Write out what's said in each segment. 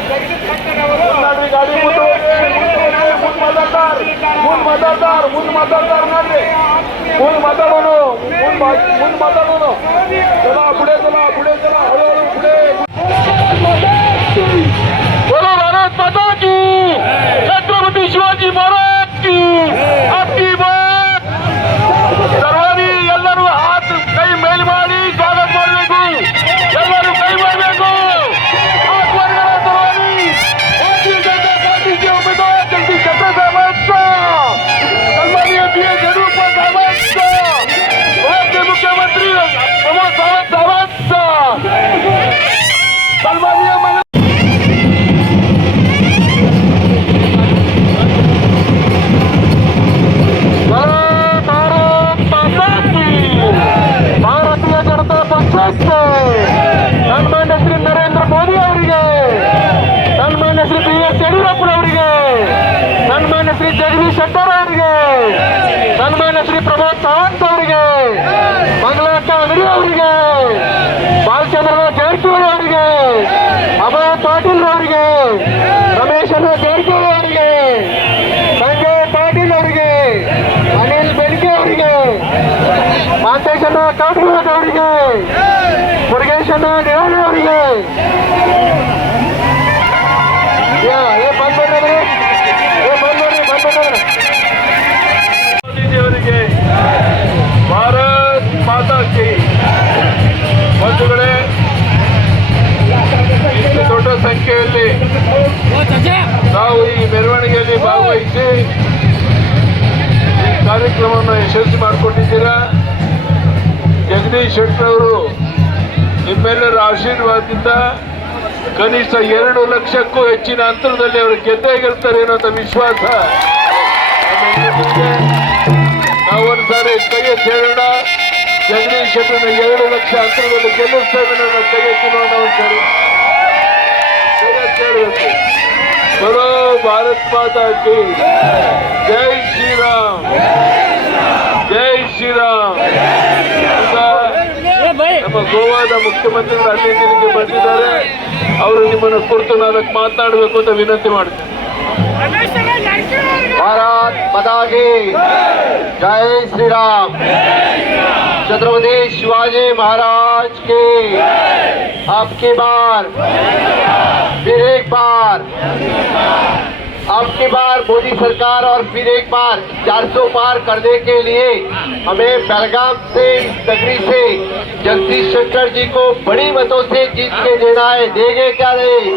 गाडी गाडी मतदार मूल मतदार मूल मतदार नारे मूल मता म्हणू मूल मता म्हणू. चला पुढे चला पुढे चला. हळू ಜಗದೀಶ್ ಶೆಟ್ಟರ್ ಅವರಿಗೆ. ಸನ್ಮಾನ ಶ್ರೀ ಪ್ರಮೋದ್ ಸಾವಂತ್ ಅವರಿಗೆ. ಮಂಗಳಾಟ ಅಂಗಡಿ ಅವರಿಗೆ. ಬಾಲಚಂದ್ರ ಜಾರಕಿಹೊಳಿ ಅವರಿಗೆ. ಅಭಯ ಪಾಟೀಲ್ ಅವರಿಗೆ. ರಮೇಶನ ಜಾರಕಿಹೊಳಿ ಅವರಿಗೆ. ಸಂಜಯ್ ಪಾಟೀಲ್ ಅವರಿಗೆ. ಅನಿಲ್ ಬೆನ್ಕೆ ಅವರಿಗೆ. ಮಾಂತೇಶನ ಕಾಟೂರಾಜ್ ಅವರಿಗೆ. ಮುರುಗೇಶನ ನಿರಾಣಿ ಅವರಿಗೆ. ಕಾರ್ಯಕ್ರಮವನ್ನು ಯಶಸ್ವಿ ಮಾಡಿಕೊಟ್ಟಿದ್ದೀರಾ ಜಗದೀಶ್ ಶೆಟ್ಟರವರು ನಿಮ್ಮೆಲ್ಲರ ಆಶೀರ್ವಾದದಿಂದ ಕನಿಷ್ಠ ಎರಡು ಲಕ್ಷಕ್ಕೂ ಹೆಚ್ಚಿನ ಅಂತರದಲ್ಲಿ ಅವರು ಗೆದ್ದೇ ಗೆಲ್ತಾರೆ ಅನ್ನೋ ವಿಶ್ವಾಸ ನಾವೊಂದು ನಾವು ಒಂದ್ಸಾರಿ ಕೈ ಸೇರೋಣ ಜಗದೀಶ್ ಶೆಟ್ಟರ್ನ ಎರಡು ಲಕ್ಷ ಅಂತರದಲ್ಲಿ ಗೆಲ್ಲಿಸ್ತೇವೆ ಅನ್ನೋ ಕೈ ಎತ್ತಿ ನೋಡೋಣ ಒಂದ್ಸರಿ ಕೈ ಎತ್ತಿ ಹೇಳ್ಬೇಕು. ಬರೋ ಭಾರತ್ ಮಾತಾ ಜೈ ಶ್ರೀರಾಮ್. ಶ್ರೀರಾಮ್ ಈಗ ನಮ್ಮ ಗೋವಾದ ಮುಖ್ಯಮಂತ್ರಿಗಳು ಅತಿಥಿಗೆ ಬಂದಿದ್ದಾರೆ ಅವರು ನಿಮ್ಮನ್ನು ಕುರಿತು ನಾಲ್ಕು ಮಾತನಾಡಬೇಕು ಅಂತ ವಿನಂತಿ ಮಾಡ್ತೇನೆ भारत माता की जय श्री राम छत्रपति शिवाजी महाराज की आपकी बार फिर एक बार आपकी बार मोदी सरकार और फिर एक बार 400 पार करने के लिए हमें बेलगाम से नगरी से जगदीश शेट्टर जी को बड़ी मतों से जीत के देना है। देंगे क्या नहीं?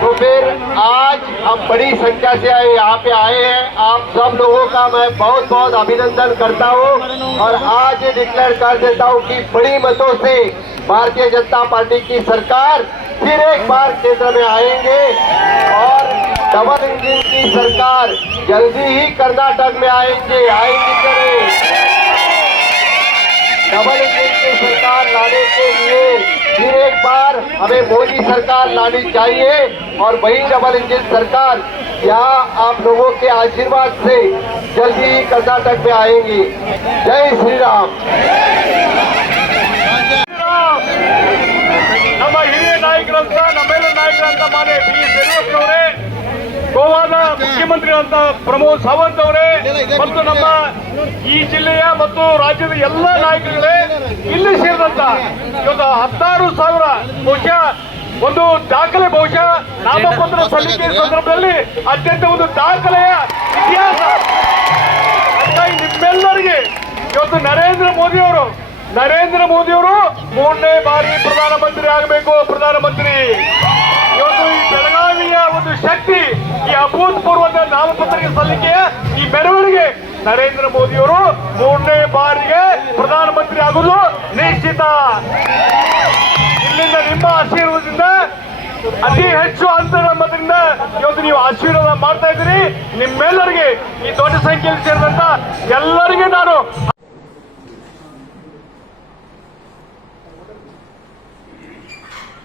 तो फिर आज हम बड़ी संख्या से आए, यहाँ पे आए हैं। आप सब लोगों का मैं बहुत बहुत अभिनंदन करता हूँ और आज ये डिक्लेयर कर देता हूँ कि बड़ी मतों से भारतीय जनता पार्टी की सरकार फिर एक बार केंद्र में आएँगे और डबल इंजन की सरकार जल्दी ही कर्नाटक में आएँगे आएँगे करें डबल इंजन की सरकार लाने के लिए फिर एक बार हमें मोदी सरकार लानी चाहिए और वही डबल इंजन सरकार यहाँ आप लोगों के आशीर्वाद से जल्दी ही कर्नाटक में आएँगी। जय श्री राम। ನಾಯಕರಂತ ನಮ್ಮೆಲ್ಲ ನಾಯಕರಂತ ಮಾನ್ಯ ಎಸ್ ಯಡಿಯೂರಪ್ಪನವರೇ ಗೋವಾದ ಮುಖ್ಯಮಂತ್ರಿ ಅಂತ ಪ್ರಮೋದ್ ಸಾವಂತ್ ಅವರೇ, ಮತ್ತು ನಮ್ಮ ಈ ಜಿಲ್ಲೆಯ ಮತ್ತು ರಾಜ್ಯದ ಎಲ್ಲ ನಾಯಕರುಗಳೇ ಇಲ್ಲಿ ಸೇರಿದಂತ ಇವತ್ತು ಹತ್ತಾರು ಸಾವಿರ ಬಹುಶಃ ಒಂದು ದಾಖಲೆ ಬಹುಶಃ ನಾಮಪತ್ರ ಸಲ್ಲಿಕೆ ಸಂದರ್ಭದಲ್ಲಿ ಅತ್ಯಂತ ಒಂದು ದಾಖಲೆಯ ಇತಿಹಾಸ. ನಿಮ್ಮೆಲ್ಲರಿಗೆ ಇವತ್ತು ನರೇಂದ್ರ ಮೋದಿ ಅವರು ನರೇಂದ್ರ ಮೋದಿಯವರು ಮೂರನೇ ಬಾರಿ ಪ್ರಧಾನಮಂತ್ರಿ ಆಗಬೇಕು, ಪ್ರಧಾನಮಂತ್ರಿ. ಇವತ್ತು ಈ ಬೆಳಗಾವಿಯ ಒಂದು ಶಕ್ತಿ, ಈ ಅಭೂತಪೂರ್ವದ ನಾಮಪತ್ರಿಕೆ ಸಲ್ಲಿಕೆ, ಈ ಮೆರವಣಿಗೆ. ನರೇಂದ್ರ ಮೋದಿಯವರು ಮೂರನೇ ಬಾರಿಗೆ ಪ್ರಧಾನಮಂತ್ರಿ ಆಗುವುದು ನಿಶ್ಚಿತ. ಇಲ್ಲಿಂದ ನಿಮ್ಮ ಆಶೀರ್ವಾದದಿಂದ, ಅತಿ ಹೆಚ್ಚು ಅಂತರ ಮತದಿಂದ ಇವತ್ತು ನೀವು ಆಶೀರ್ವಾದ ಮಾಡ್ತಾ ಇದ್ದೀರಿ. ನಿಮ್ಮೆಲ್ಲರಿಗೆ ಈ ದೊಡ್ಡ ಸಂಖ್ಯೆಯಲ್ಲಿ ಸೇರಿದಂತ ಎಲ್ಲರಿಗೆ ನಾನು